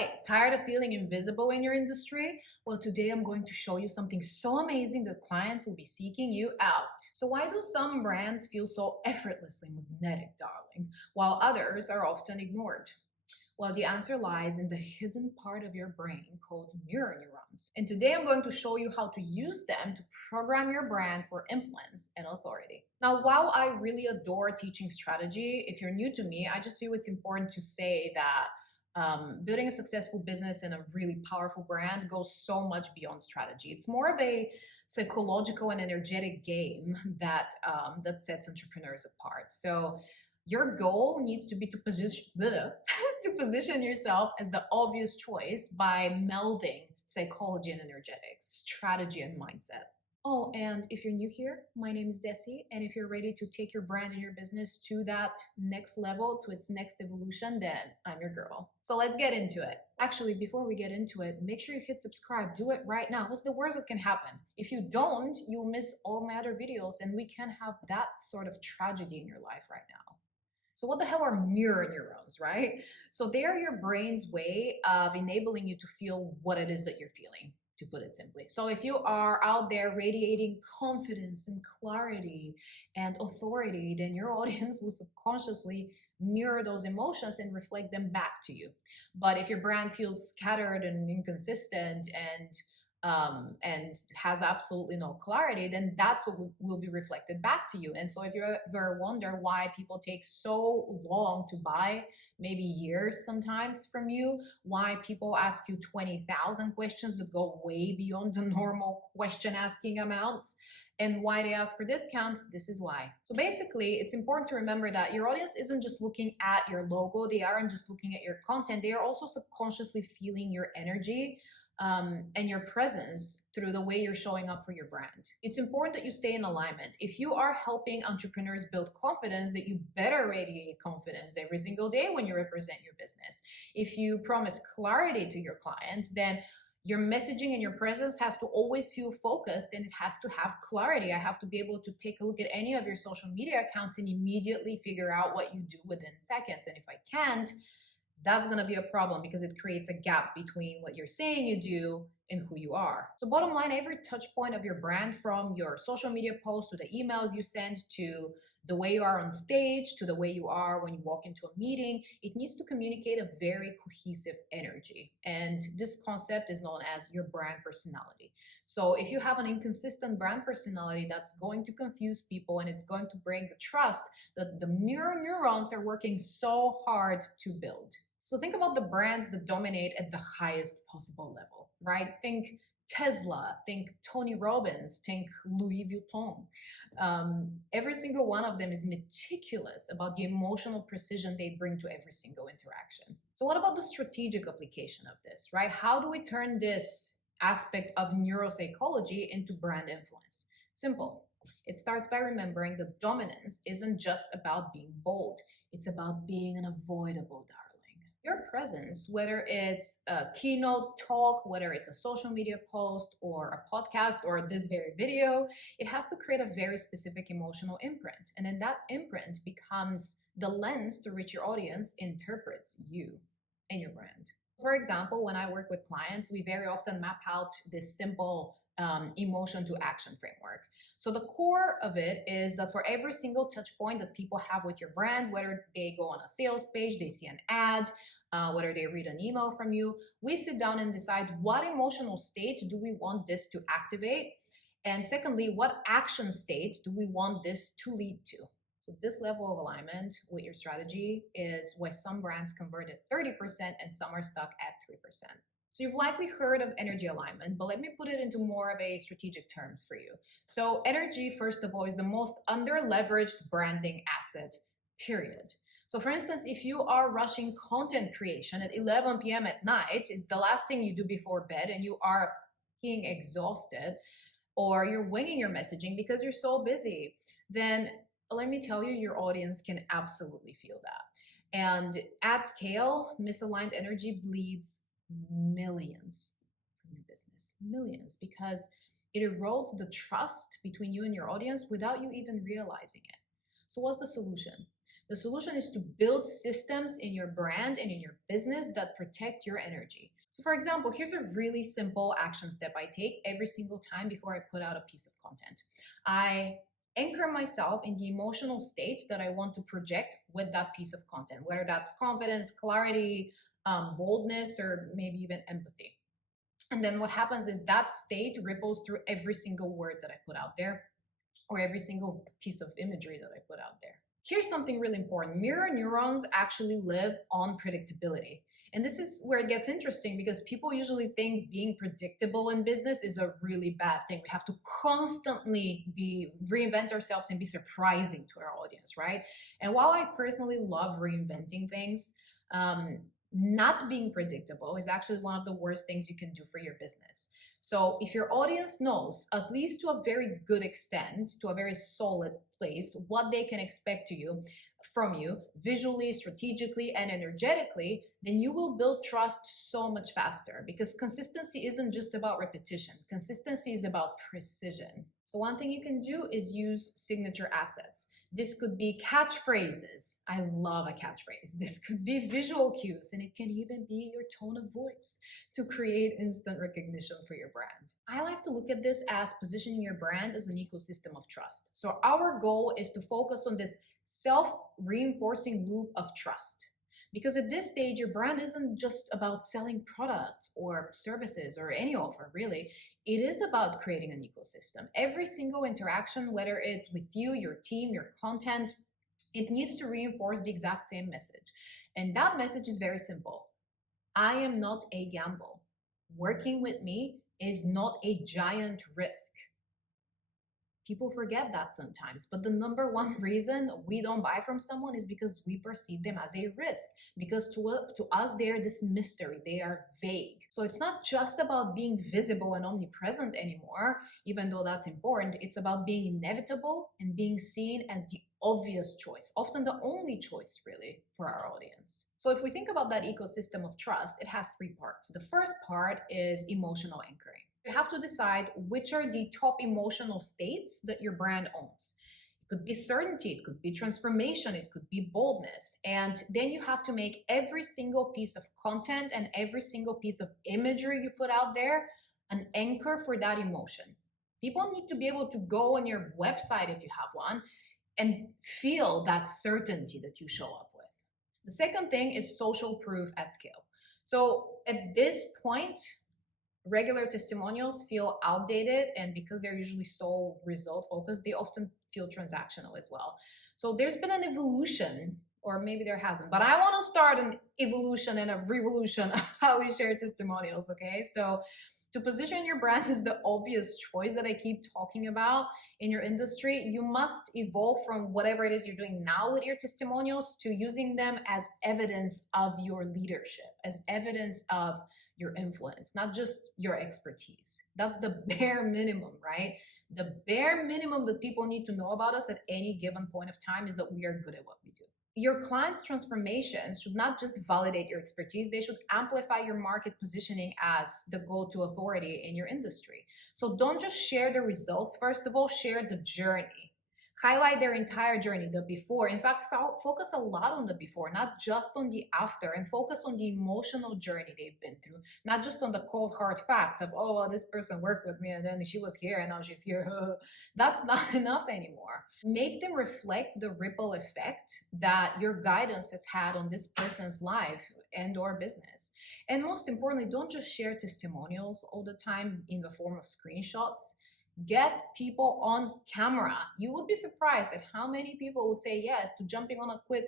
right, tired of feeling invisible in your industry? Well, today I'm going to show you something so amazing that clients will be seeking you out. So why do some brands feel so effortlessly magnetic, darling, while others are often ignored? Well, the answer lies in the hidden part of your brain called mirror neurons. And today I'm going to show you how to use them to program your brand for influence and authority. Now, while I really adore teaching strategy, if you're new to me, I just feel it's important to say that building a successful business and a really powerful brand goes so much beyond strategy. It's more of a psychological and energetic game that sets entrepreneurs apart. So your goal needs to be to position to position yourself as the obvious choice by melding psychology and energetics, strategy and mindset. Oh, and if you're new here, my name is Desi, and if you're ready to take your brand and your business to that next level, to its next evolution, then I'm your girl. So let's get into it. Actually, before we get into it, make sure you hit subscribe. Do it right now. What's the worst that can happen? If you don't, you'll miss all my other videos, and we can't have that sort of tragedy in your life right now. So what the hell are mirror neurons, right? So they are your brain's way of enabling you to feel what it is that you're feeling, to put it simply. So if you are out there radiating confidence and clarity and authority, then your audience will subconsciously mirror those emotions and reflect them back to you. But if your brand feels scattered and inconsistent and has absolutely no clarity, then that's what will be reflected back to you. And so if you ever wonder why people take so long to buy, maybe years sometimes from you, why people ask you 20,000 questions that go way beyond the normal question asking amounts, and why they ask for discounts, this is why. So basically, it's important to remember that your audience isn't just looking at your logo, they aren't just looking at your content, they are also subconsciously feeling your energy and your presence through the way you're showing up for your brand. It's important that you stay in alignment. If you are helping entrepreneurs build confidence, that you better radiate confidence every single day when you represent your business. If you promise clarity to your clients, then your messaging and your presence has to always feel focused, and it has to have clarity. I have to be able to take a look at any of your social media accounts and immediately figure out what you do within seconds. And if I can't, that's going to be a problem because it creates a gap between what you're saying you do and who you are. So bottom line, every touch point of your brand, from your social media posts to the emails you send to the way you are on stage to the way you are when you walk into a meeting, it needs to communicate a very cohesive energy. And this concept is known as your brand personality. So if you have an inconsistent brand personality, that's going to confuse people and it's going to break the trust that the mirror neurons are working so hard to build. So think about the brands that dominate at the highest possible level, right? Think Tesla, think Tony Robbins, think Louis Vuitton. Every single one of them is meticulous about the emotional precision they bring to every single interaction. So what about the strategic application of this, right? How do we turn this aspect of neuropsychology into brand influence? Simple. It starts by remembering that dominance isn't just about being bold. It's about being unavoidable, darling. Your presence, whether it's a keynote talk, whether it's a social media post or a podcast or this very video, it has to create a very specific emotional imprint. And then that imprint becomes the lens through which your audience interprets you and your brand. For example, when I work with clients, we very often map out this simple emotion to action framework. So the core of it is that for every single touch point that people have with your brand, whether they go on a sales page, they see an ad, whether they read an email from you, we sit down and decide what emotional state do we want this to activate? And secondly, what action state do we want this to lead to? So this level of alignment with your strategy is why some brands convert at 30% and some are stuck at 3%. So you've likely heard of energy alignment, but let me put it into more of a strategic terms for you. So energy, first of all, is the most under-leveraged branding asset, period. So for instance, if you are rushing content creation at 11 p.m. at night, it's the last thing you do before bed and you are being exhausted, or you're winging your messaging because you're so busy, then let me tell you, your audience can absolutely feel that. And at scale, misaligned energy bleeds millions from your business, millions, because it erodes the trust between you and your audience without you even realizing it. So what's the solution? The solution is to build systems in your brand and in your business that protect your energy. So for example, here's a really simple action step I take every single time before I put out a piece of content. I anchor myself in the emotional state that I want to project with that piece of content, whether that's confidence, clarity, boldness, or maybe even empathy. And then what happens is that state ripples through every single word that I put out there, or every single piece of imagery that I put out there. Here's something really important. Mirror neurons actually live on predictability. And this is where it gets interesting, because people usually think being predictable in business is a really bad thing. We have to constantly reinvent ourselves and be surprising to our audience, right? And while I personally love reinventing things, not being predictable is actually one of the worst things you can do for your business. So if your audience knows, at least to a very good extent, to a very solid place, what they can expect from you visually, strategically, and energetically, then you will build trust so much faster, because consistency isn't just about repetition. Consistency is about precision. So one thing you can do is use signature assets. This could be catchphrases. I love a catchphrase. This could be visual cues, and it can even be your tone of voice to create instant recognition for your brand. I like to look at this as positioning your brand as an ecosystem of trust. So our goal is to focus on this self-reinforcing loop of trust. Because at this stage, your brand isn't just about selling products or services or any offer, really. It is about creating an ecosystem. Every single interaction, whether it's with you, your team, your content, it needs to reinforce the exact same message. And that message is very simple. I am not a gamble. Working with me is not a giant risk. People forget that sometimes, but the number one reason we don't buy from someone is because we perceive them as a risk. Because to us, they are this mystery, they are vague. So it's not just about being visible and omnipresent anymore, even though that's important. It's about being inevitable and being seen as the obvious choice, often the only choice really for our audience. So if we think about that ecosystem of trust, it has three parts. The first part is emotional anchoring. You have to decide which are the top emotional states that your brand owns. It could be certainty, it could be transformation, it could be boldness. And then you have to make every single piece of content and every single piece of imagery you put out there an anchor for that emotion. People need to be able to go on your website, if you have one, and feel that certainty that you show up with. The second thing is social proof at scale. So at this point, regular testimonials feel outdated, and because they're usually so result focused, they often feel transactional as well. So there's been an evolution, or maybe there hasn't, but I want to start an evolution and a revolution of how we share testimonials, okay? So to position your brand as the obvious choice that I keep talking about in your industry, you must evolve from whatever it is you're doing now with your testimonials to using them as evidence of your leadership, as evidence of your influence, not just your expertise. That's the bare minimum, right? The bare minimum that people need to know about us at any given point of time is that we are good at what we do. Your clients' transformations should not just validate your expertise, they should amplify your market positioning as the go-to authority in your industry. So don't just share the results. First of all, share the journey. Highlight their entire journey, the before. In fact, focus a lot on the before, not just on the after, and focus on the emotional journey they've been through, not just on the cold hard facts of, oh, well, this person worked with me and then she was here and now she's here. That's not enough anymore. Make them reflect the ripple effect that your guidance has had on this person's life and or business. And most importantly, don't just share testimonials all the time in the form of screenshots. Get people on camera. You would be surprised at how many people would say yes to jumping on a quick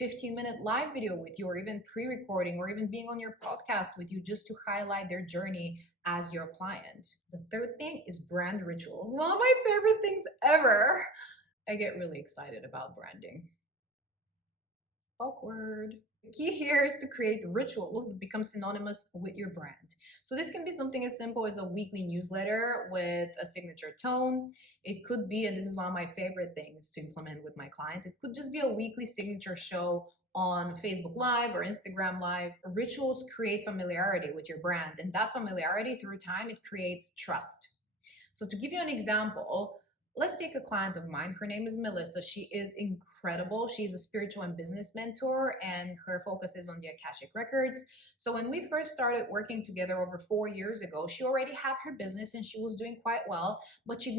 15-minute live video with you, or even pre-recording, or even being on your podcast with you, just to highlight their journey as your client. The third thing is brand rituals. One of my favorite things ever. I get really excited about branding. Awkward. The key here is to create rituals that become synonymous with your brand. So this can be something as simple as a weekly newsletter with a signature tone. It could be, and this is one of my favorite things to implement with my clients, it could just be a weekly signature show on Facebook Live or Instagram Live. Rituals create familiarity with your brand, and that familiarity through time, it creates trust. So to give you an example, Let's take a client of mine. Her name is Melissa. She is incredible. She's a spiritual and business mentor, and her focus is on the Akashic Records. So when we first started working together over 4 years ago, she already had her business and she was doing quite well, but she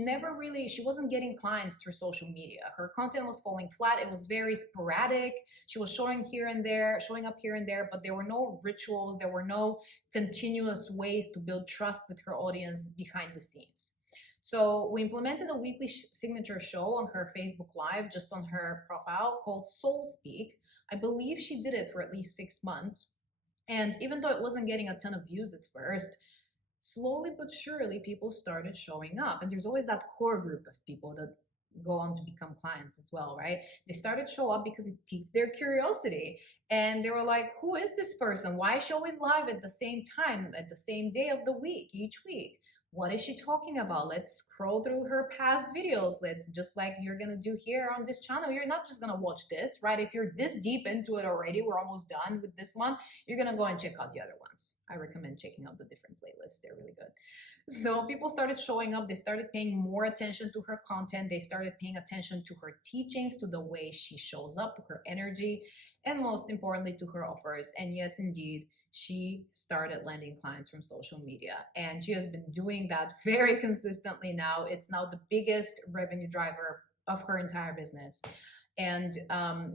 wasn't getting clients through social media. Her content was falling flat. It was very sporadic. She was showing up here and there, but there were no rituals. There were no continuous ways to build trust with her audience behind the scenes. So we implemented a weekly signature show on her Facebook Live, just on her profile, called Soul Speak. I believe she did it for at least 6 months. And even though it wasn't getting a ton of views at first, slowly but surely people started showing up. And there's always that core group of people that go on to become clients as well, right? They started to show up because it piqued their curiosity. And they were like, who is this person? Why is she always live at the same time, at the same day of the week, each week? What is she talking about? Let's scroll through her past videos. Let's, just like you're going to do here on this channel, you're not just going to watch this, right? If you're this deep into it already, we're almost done with this one, you're going to go and check out the other ones. I recommend checking out the different playlists. They're really good. So people started showing up. They started paying more attention to her content. They started paying attention to her teachings, to the way she shows up, to her energy, and most importantly, to her offers. And yes, indeed, she started landing clients from social media, and she has been doing that very consistently now. It's now the biggest revenue driver of her entire business. And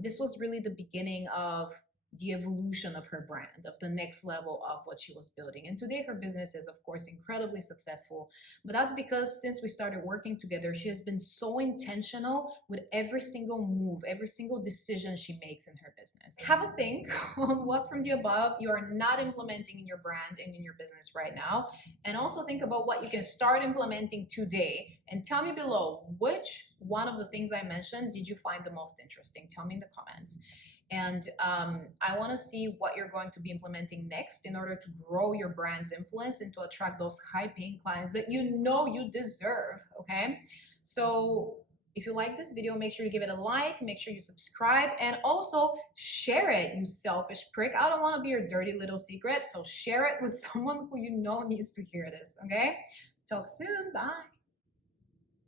this was really the beginning of the evolution of her brand, of the next level of what she was building. And today her business is, of course, incredibly successful. But that's because since we started working together, she has been so intentional with every single move, every single decision she makes in her business. Have a think on what from the above you are not implementing in your brand and in your business right now. And also think about what you can start implementing today. And tell me below, which one of the things I mentioned did you find the most interesting? Tell me in the comments. And I want to see what you're going to be implementing next in order to grow your brand's influence and to attract those high-paying clients that you know you deserve, okay? So if you like this video, make sure you give it a like, make sure you subscribe, and also share it, you selfish prick. I don't want to be your dirty little secret, so share it with someone who you know needs to hear this, okay? Talk soon. Bye.